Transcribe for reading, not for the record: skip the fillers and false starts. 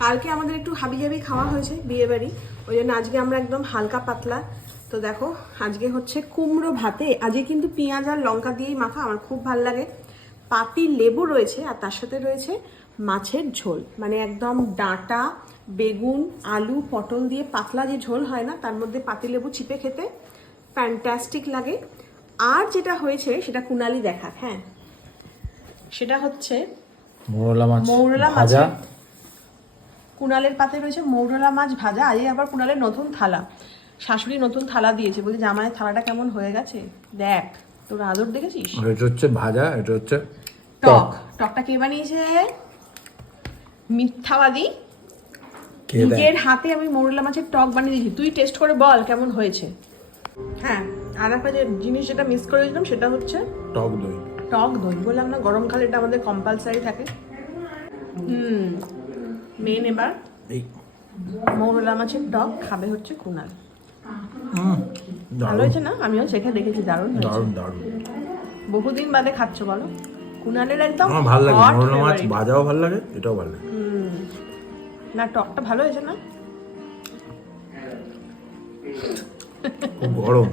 কালকে আমাদের একটু হাবিজাবি খাওয়া হয়েছে বিয়ে বাড়ি, ওই জন্য আজকে আমরা একদম হালকা পাতলা। তো দেখো আজকে হচ্ছে কুমড়ো ভাতে, আজকে কিন্তু পেঁয়াজ আর লঙ্কা দিয়েই মাখা, আমার খুব ভালো লাগে। পাতি লেবু রয়েছে আর তার সাথে রয়েছে মাছের ঝোল, মানে একদম ডাঁটা বেগুন আলু পটল দিয়ে পাতলা যে ঝোল হয় না, তার মধ্যে পাতি লেবু চিপে খেতে ফ্যান্টাস্টিক লাগে। আর যেটা হয়েছে সেটা কুনালি দেখা, হ্যাঁ সেটা হচ্ছে মৌরলা মাছ মৌরলা ভাজা। মাছের, কুনালের পাতে রয়েছে মৌরলা মাছ ভাজা। আজকে আবার কুনালের নতুন থালা, শাশুড়ি নতুন থালা দিয়েছে, বলছে জামাইয়ের থালাটা কেমন হয়ে গেছে দেখ, তোর আদর দেখেছিস। এটা হচ্ছে ভাজা, এটা হচ্ছে টক। টকটা কে বানিয়েছে? মিথ্যাবাদী। নিজের হাতে আমি মৌরলা মাছের টক বানিয়ে দিয়েছি, তুই টেস্ট করে বল কেমন হয়েছে। হ্যাঁ, আর একটা যে জিনিস যেটা মিস করেছিলাম সেটা হচ্ছে টক দই। টক দই। বললাম না গরমকালে এটা আমাদের কম্পালসারি থাকে। মেন এবার এই মৌরলা মাছের টক খাবে হচ্ছে কুনাল। ভালো দারুণ হয়েছে না? আমিও চেখে দেখেছি, দারুণ হয়েছে। দারুণ দারুণ। বহুদিন বাদে খাচ্ছ বলো? কুনালের একদম আমার ভালো লাগে, hot মৌরলা মাছ favorite। ভাজাও ভালো লাগে, এটাও ভালো লাগে। না টকটা ভালো হয়েছে না? খুব গরম।